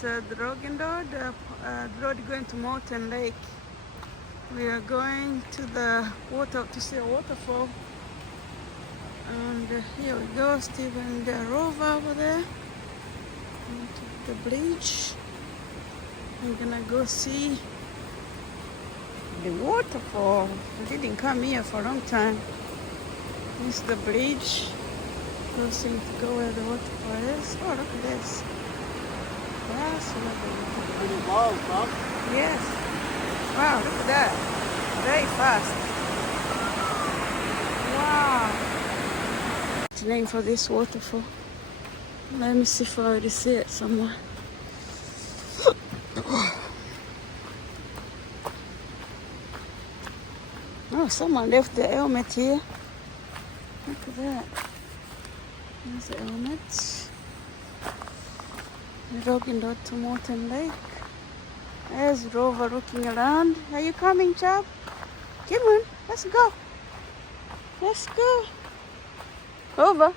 the road going to Morton Lake. We are going to the water to see a waterfall. And here we go, Stephen the rover over there. Onto the bridge. I'm gonna go see the waterfall. I didn't come here for a long time. This is the bridge. Crossing to go where the waterfall is. Oh, look at this. That's lovely. Yes. Wow, look at that. Very fast. Wow. What's the name for this waterfall? Let me see if I already see it somewhere. Oh, someone left the helmet here. Look at that. There's the helmet. Rocking out to Morton Lake. There's Rover looking around. Are you coming, chap? Come on, let's go. Let's go. Rover.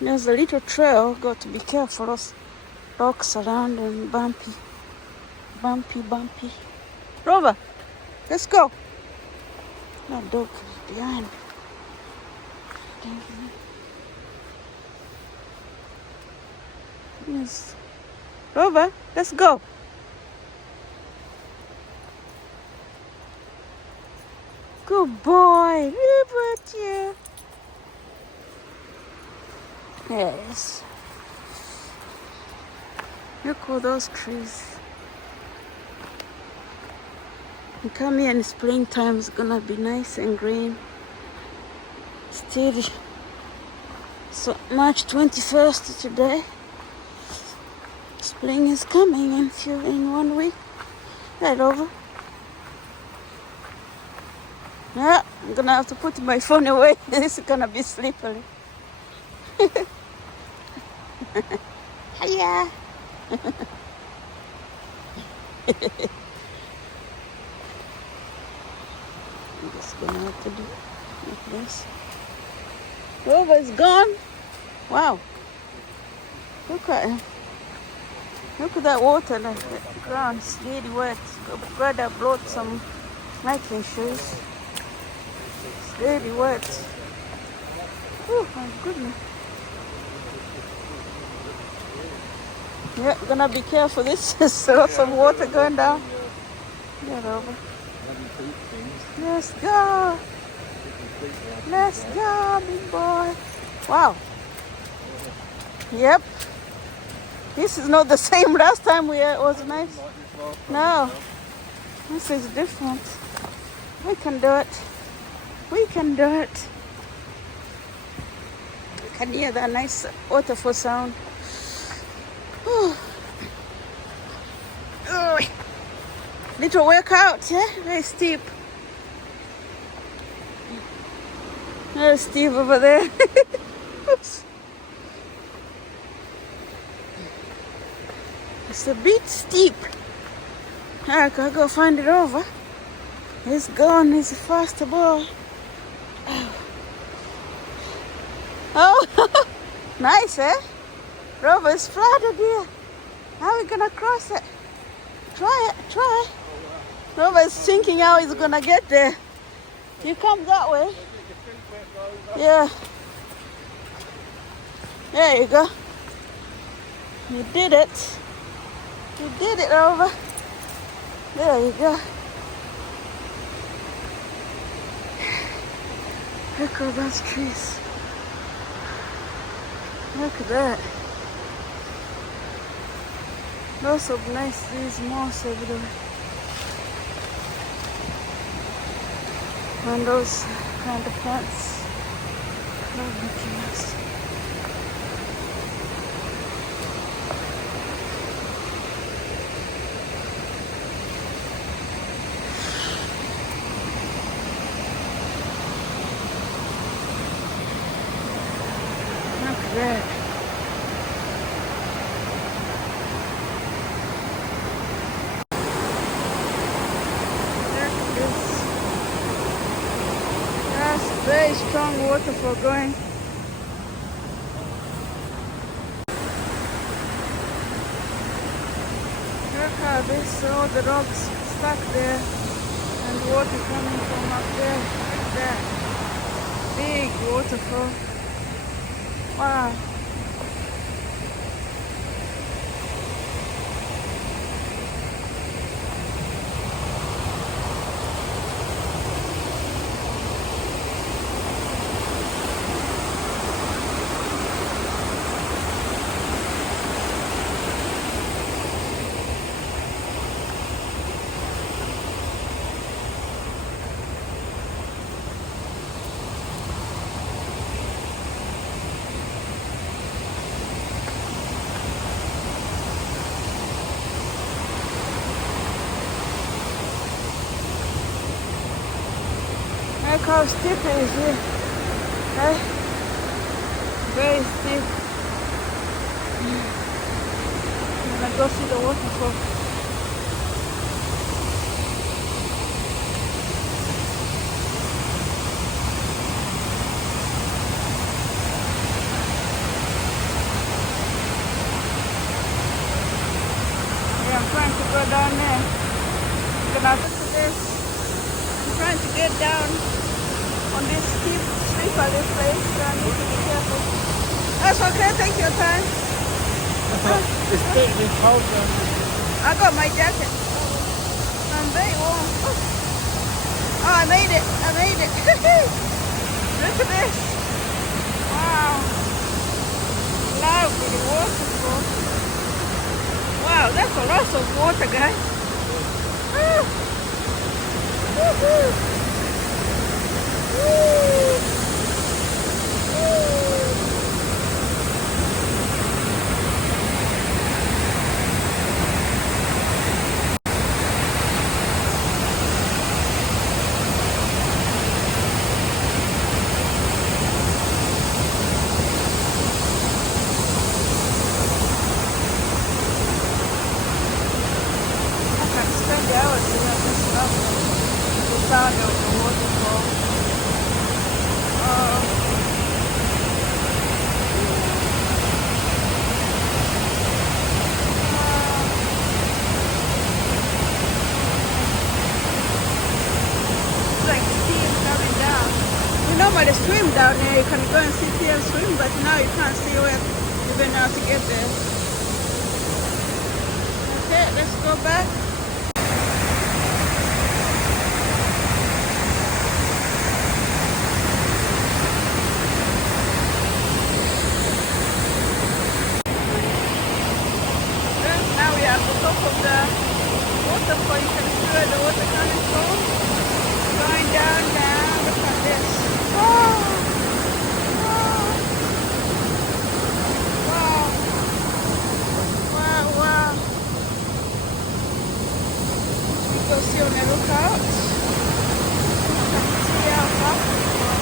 There's a little trail. Got to be careful. Those rocks around and bumpy. Bumpy. Rover, let's go. That dog is behind. Yes. Rover, let's go. Good boy. Look at you. Yes. Look at all those trees. You come here in springtime, it's gonna be nice and green. Still, so March 21st today. Spring is coming in 1 week. Right over. Yeah, I'm gonna have to put my phone away. This is gonna be slippery. Hiya. I'm just gonna have to do it like this. Rover is gone. Wow. Look at that water. The ground is really wet. Glad I brought some hiking shoes. It's really wet. Oh my goodness. Yeah, gonna be careful. This is lots of water going down. Get over. Let's go. Let's go, big boy. Wow. Yep. This is not the same last time it was nice. No. This is different. We can do it. We can do it. You can hear that nice waterfall sound. Oh. Little workout, yeah? Very steep. There's Steve over there. Oops. It's a bit steep. I gotta go find it over. He's gone. He's a faster boy. Oh, nice, eh? Rover's flooded here. How are we gonna cross it? Try it. Rover's thinking how he's gonna get there. You come that way. Yeah. There you go. You did it. You did it, Rover. There you go. Look at those trees. Look at that. Lots of nice trees, moss everywhere. And those kind of plants. Lovely trees. Look at that. Very strong waterfall going. look how this, all the rocks stuck there and water coming from up there. Look at that. Big waterfall. Wow. Look how steep it is here. Okay? Very steep. I'm gonna go see the waterfall. Yeah, I'm trying to go down there. I'm gonna look at this. I'm trying to get down on this steep slippery place, so I need to be careful. That's okay, take your time. It's getting cold down here. I got my jacket. I'm very warm. Oh, I made it. I made it. Look at this. Wow. Lovely waterfall. Wow, that's a lot of water, guys. Woohoo. Sound of the waterfall. It's like steam coming down. You normally swim down there. You can go and sit here and swim, but now you can't see where even how to get there. Okay, let's go back. Top of the waterfall, you can see where the water coming from. Going down, down. Look at this. Oh! Wow! Wow! Wow! Wow! We go see on the lookout. You can see how fast we go.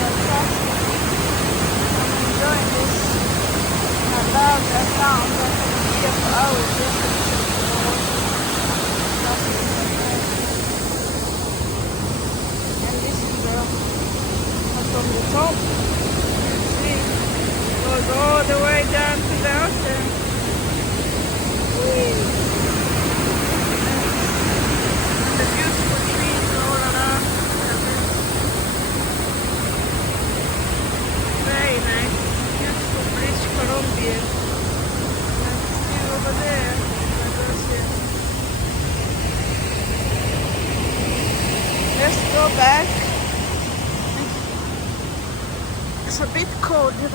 Fantastic. I'm enjoying this. I love the sound. For hours just to listen to the water. And this is from the top. You see, it goes all the way down to the ocean. Whee! And the beautiful trees all around. Very nice. Beautiful British Columbia. Over there, let's go back. It's a bit cold, but I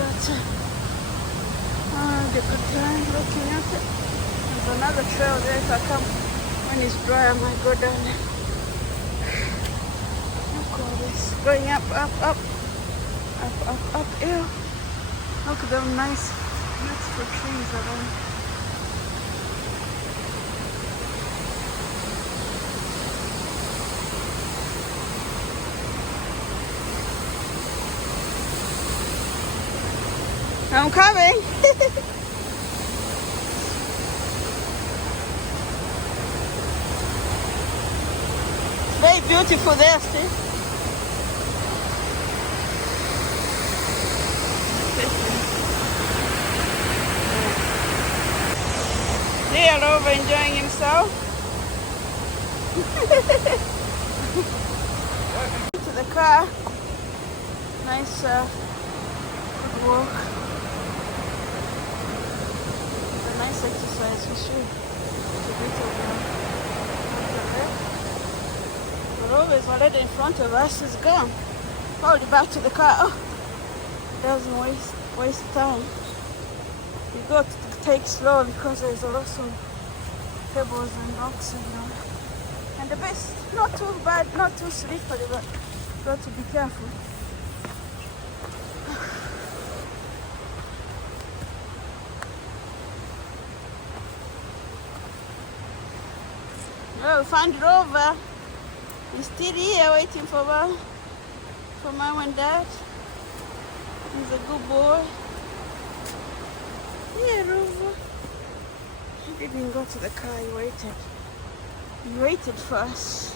had a good time looking at it. There's another trail there. If I come when it's dry, I might go down there. Look at all this going up, up, up, up, up, up hill. Look at them nice, beautiful trees around. I'm coming. Very beautiful there, see? Yeah, Rover enjoying himself. To the car. Nice good walk. It's a nice exercise for sure. It's a bit of the Rover is already in front of us. He's gone. Already back to the car. Oh, doesn't waste time. You got to take slow because there's a lot of pebbles and rocks and the best, not too bad, not too slippery, but got to be careful. Oh, we found Rover. He's still here waiting for mom and dad. He's a good boy. Yeah, Rover. He didn't go to the car, he waited. He waited for us.